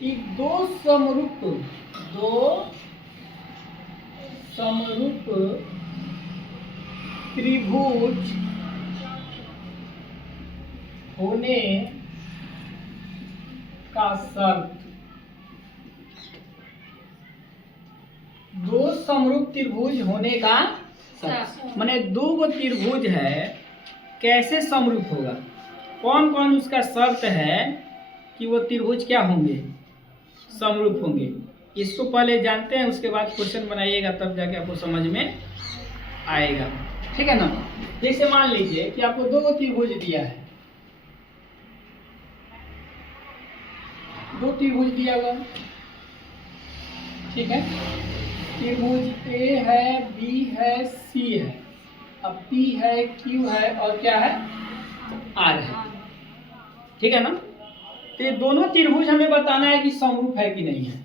कि दो समरूप त्रिभुज होने का शर्त। दो समरूप त्रिभुज होने का शर्त माने दो गो त्रिभुज है, कैसे समरूप होगा, कौन कौन उसका शर्त है कि वो त्रिभुज क्या होंगे, समरूप होंगे। इसको पहले जानते हैं, उसके बाद क्वेश्चन बनाइएगा, तब जाके आपको समझ में आएगा। ठीक है ना। जैसे मान लीजिए कि आपको दो त्रिभुज दिया है, दो त्रिभुज दिया हुआ, ठीक है। त्रिभुज ए है, बी है, सी है, अब पी है, क्यू है और क्या है, आर है। ठीक है ना। तो ये दोनों त्रिभुज हमें बताना है कि समरूप है कि नहीं है।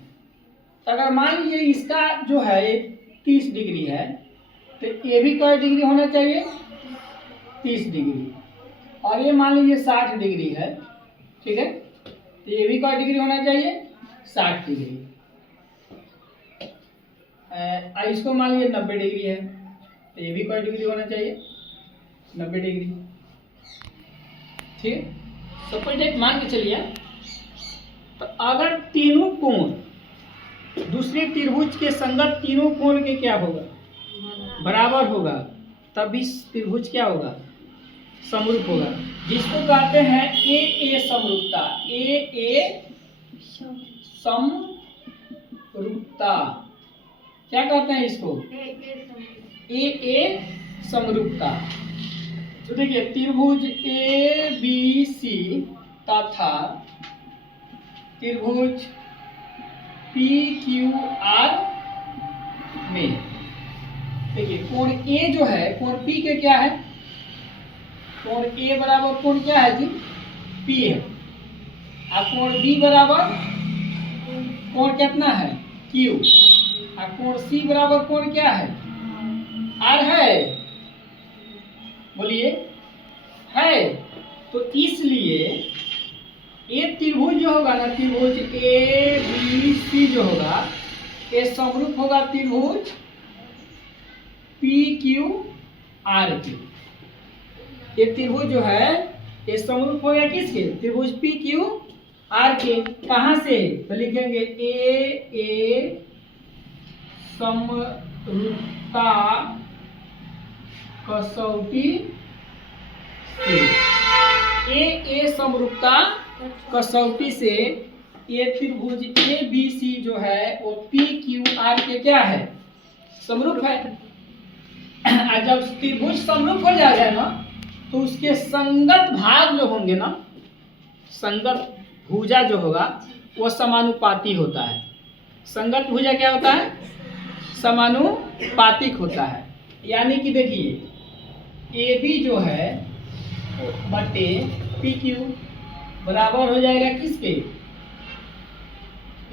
तो अगर मान लीजिए इसका जो है 30 डिग्री है, तो ये भी क्या डिग्री होना चाहिए, 30 डिग्री, और ये मान लीजिए 60 डिग्री है, ठीक है, तो ये भी क्या डिग्री होना चाहिए, 60 डिग्री। इसको मान लीजिए 90 डिग्री है, तो ये भी क्या डिग्री होना चाहिए, 90 डिग्री। ठीक, सपोज डेट मान के चलिए। तो अगर तीनों कोण दूसरे त्रिभुज के संगत तीनों कोण के क्या होगा, बराबर होगा, तब इस त्रिभुज क्या होगा, समरूप होगा, जिसको कहते हैं ए समरूपता। ए समरूपता क्या कहते हैं इसको, ए समरूपता। तो देखिए त्रिभुज ए बी सी तथा त्रिभुज पी क्यू आर में देखिए कोण ए जो है, कोण पी के क्या है, कोण ए बराबर कोण क्या है जी, पी है, और कोण बी बराबर कोण कितना है, क्यू, और कोण सी बराबर कोण क्या है, आर है। बोलिए है। तो इसलिए ये त्रिभुज जो होगा ना, त्रिभुज ए बी सी जो होगा, ये समरूप होगा त्रिभुज पी क्यू आर के। ये त्रिभुज जो है ये समरूप हो गया किसके, त्रिभुज पी क्यू आर के। कहां से, तो लिखेंगे ए समरूपता कसौटी से। ए समरूपता कसौटी से ये त्रिभुज ए बी सी जो है वो पी क्यू आर के क्या है, समरूप है। जब त्रिभुज समरूप हो जाएगा ना, तो उसके संगत भाग जो होंगे ना, संगत भुजा जो होगा वो समानुपाती होता है। संगत भुजा क्या होता है, समानुपातिक होता है। यानी कि देखिए ए बी जो है बटे पी क्यू बराबर हो जाएगा किसके,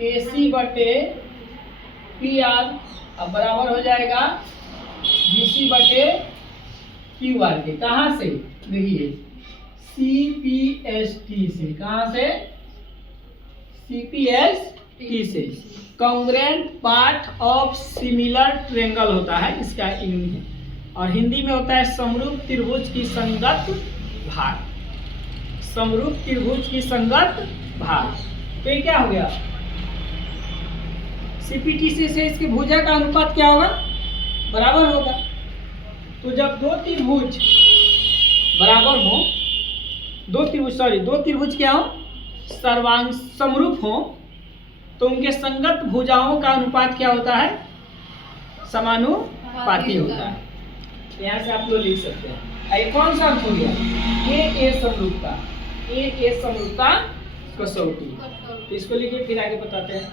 ए सी बटे पी आर, अब बराबर हो जाएगा बी सी बटे क्यू आर के। कहाँ से, देखिए सी पी एस टी से, कहाँ से, सी पी एस टी से। Congruent part of similar triangle होता है इसका इंग्लिश, और हिंदी में होता है समरूप त्रिभुज की संगत भाग। समरूप त्रिभुज की संगत भाग। तो ये क्या हो गया, सीपीटी से इसके भुजा का अनुपात क्या होगा, बराबर होगा। तो जब दो त्रिभुज बराबर हो, दो त्रिभुज क्या हो, सर्वांग समरूप हो, तो उनके संगत भुजाओं का अनुपात क्या होता है, समानुपाती होता है। यहाँ से आप लोग लिख सकते हैं। ये कौन सा हो गया, ए समरूपता, ए समरूपता कसौटी। तो इसको लिखिए, फिर आगे बताते हैं।